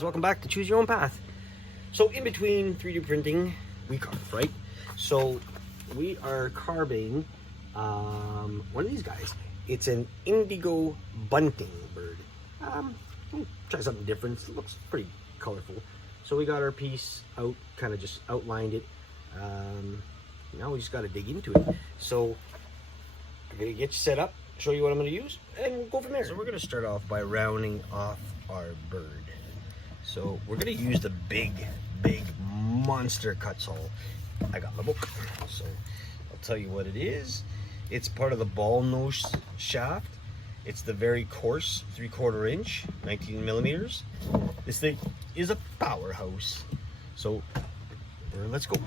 guys, welcome back to Choose Your Own Path. So in between 3D printing, we carve, right? So we are carving one of these guys. It's an Indigo bunting bird. We'll try something different. It looks pretty colorful. So we got our piece out, kind of just outlined it. Now we just got to dig into it. So I'm going to get you set up, show you what I'm going to use, and we'll go from there. So we're going to start off by rounding off our bird. So we're going to use the big monster cut saw. I got my book, so I'll tell you what it is. It's part of the ball nose shaft. It's the very coarse 3/4 inch, 19 millimeters. This thing is a powerhouse. So let's go.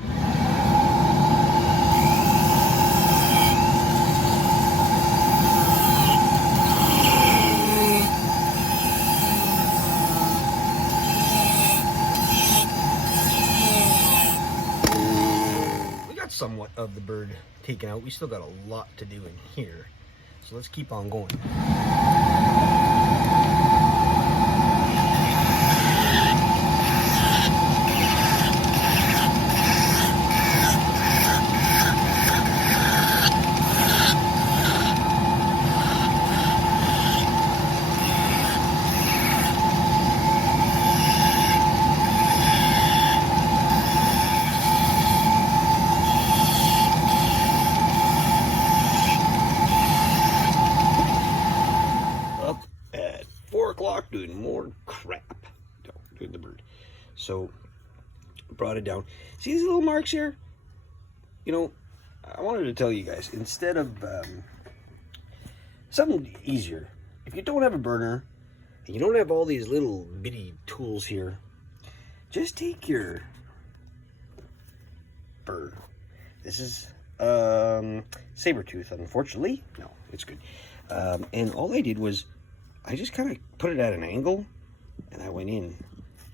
Somewhat of the bird taken out. We still got a lot to do in here, so let's keep on going. Doing more crap doing the bird. So brought it down. See these little marks here? You know, I wanted to tell you guys, instead of something easier, if you don't have a burner and you don't have all these little bitty tools here, just take your bird. This is saber tooth, unfortunately. No, it's good. And all I did was I just kind of put it at an angle and I went in,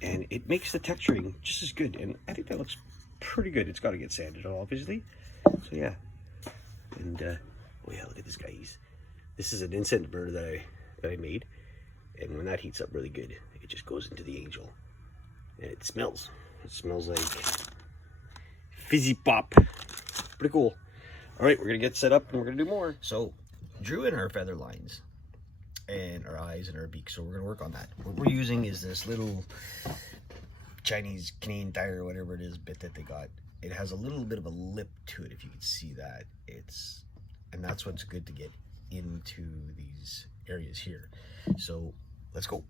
and it makes the texturing just as good, and I think that looks pretty good. It's got to get sanded obviously, so yeah. And oh yeah, look at this guy. This is an incense bird that I made, and when that heats up really good, it just goes into the angel, and it smells like fizzy pop. Pretty cool. All right, we're gonna get set up and we're gonna do more. So drew in our feather lines and our eyes and our beak, so we're gonna work on that. What we're using is this little Chinese Canadian Tire, whatever it is, bit that they got. It has a little bit of a lip to it, if you can see that. And that's what's good to get into these areas here. So let's go.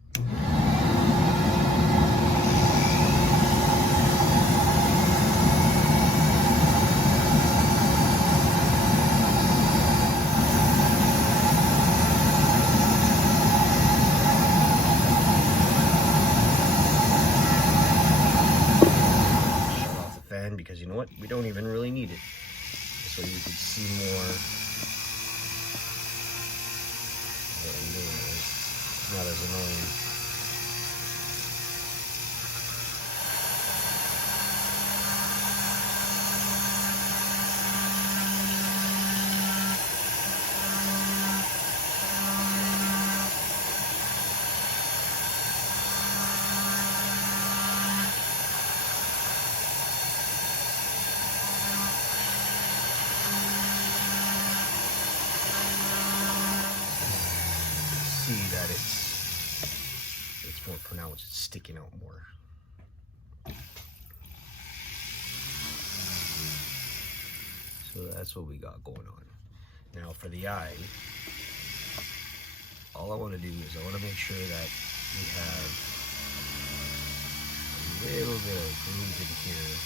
Because you know what, we don't even really need it, so you can see more what I'm doing is it's not as annoying. See that it's more pronounced, it's sticking out more. So that's what we got going on. Now for the eye, all I want to do is I want to make sure that we have a little bit of groove in here.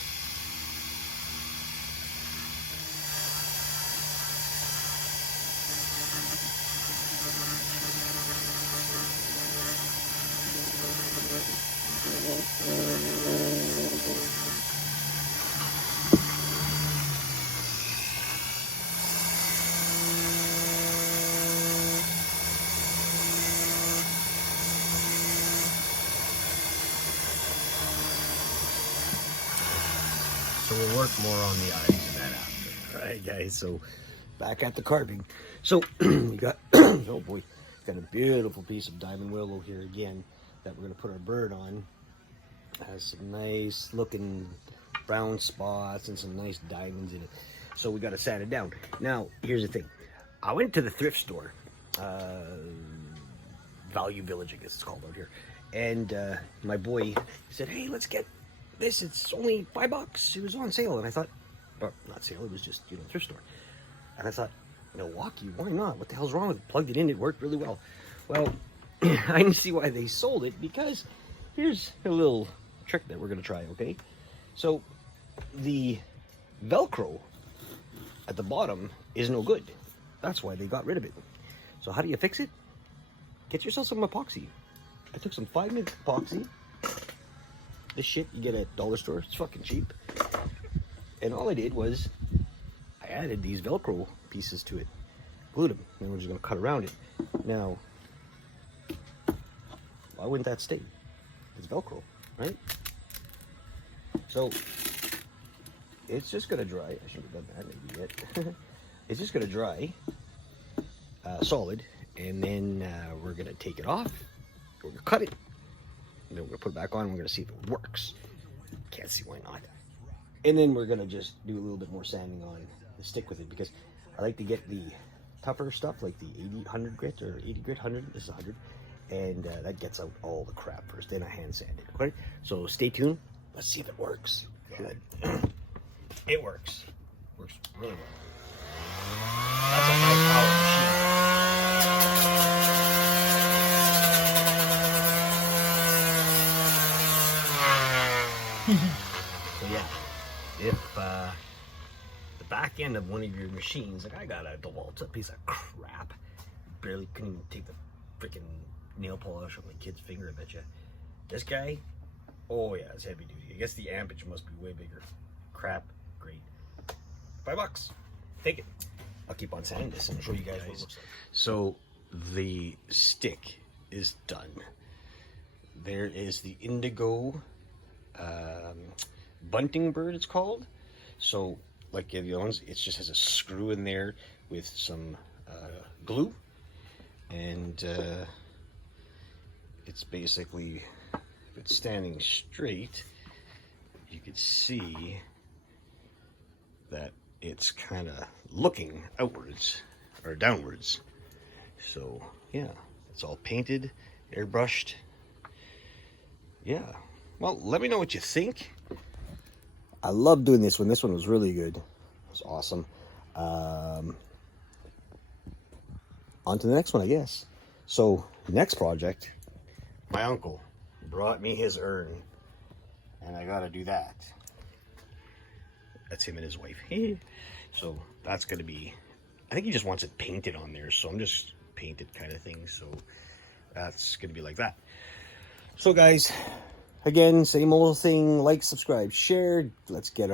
So we'll work more on the eyes and that after. All right, guys, so back at the carving. So we got, oh boy, got a beautiful piece of diamond willow here again that we're gonna put our bird on. Has some nice looking brown spots and some nice diamonds in it. So we got to sand it down. Now, here's the thing. I went to the thrift store, Value Village, I guess it's called out here. And my boy said, hey, let's get this. It's only $5. It was on sale. And I thought, well, not sale, it was just, thrift store. And I thought, Milwaukee, why not? What the hell's wrong with it? Plugged it in, it worked really well. Well, I can see why they sold it, because here's a little trick that we're going to try, okay? So the Velcro at the bottom is no good. That's why they got rid of it. So how do you fix it? Get yourself some epoxy. I took some 5-minute epoxy. This shit you get at dollar store. It's fucking cheap. And all I did was I added these Velcro pieces to it. Glued them. And we're just going to cut around it. Now, why wouldn't that stay? It's Velcro, right? So it's just going to dry. I should have done that maybe yet. It's just going to dry solid. And then we're going to take it off. We're going to cut it. And then we're going to put it back on. And we're going to see if it works. Can't see why not. And then we're going to just do a little bit more sanding on the stick with it, because I like to get the tougher stuff, like the 100 grit or 80 grit, 100. This is 100. And that gets out all the crap first. Then I hand sand it. Okay? So stay tuned. Let's see if it works. Good. It works. Works really well. That's a high power machine. So yeah, if the back end of one of your machines, like I got a DeWalt's, a piece of crap, barely couldn't even take the freaking nail polish on my kid's finger, I bet you. This guy, oh yeah, it's heavy duty. I guess the ampage must be way bigger. Crap, great. $5. Take it. I'll keep on sanding this and show you guys what it looks like. So the stick is done. There is the Indigo bunting bird, it's called. So like the other ones, it just has a screw in there with some glue, and it's basically, if it's standing straight, you could see that it's kind of looking outwards or downwards. So yeah, it's all painted, airbrushed. Yeah, well, let me know what you think. I love doing this one. This one was really good. It was awesome. On to the next one, I guess. So next project, my uncle brought me his urn, and I gotta do that. That's him and his wife. So that's gonna be, I think he just wants it painted on there, so I'm just painted kind of thing. So that's gonna be like that. So guys, again, same old thing. Like, subscribe, share. Let's get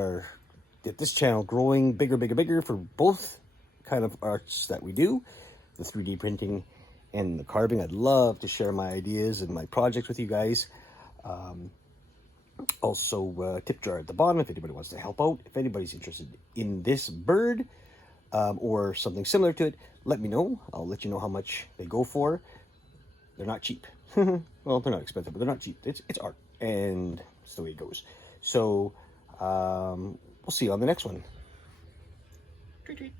this channel growing bigger, bigger, bigger for both kind of arts that we do, the 3D printing and the carving. I'd love to share my ideas and my projects with you guys. Also, tip jar at the bottom if anybody wants to help out. If anybody's interested in this bird or something similar to it, let me know. I'll let you know how much they go for. They're not cheap. Well, they're not expensive, but they're not cheap. It's art, and it's the way it goes. So we'll see you on the next one. Tweet, tweet.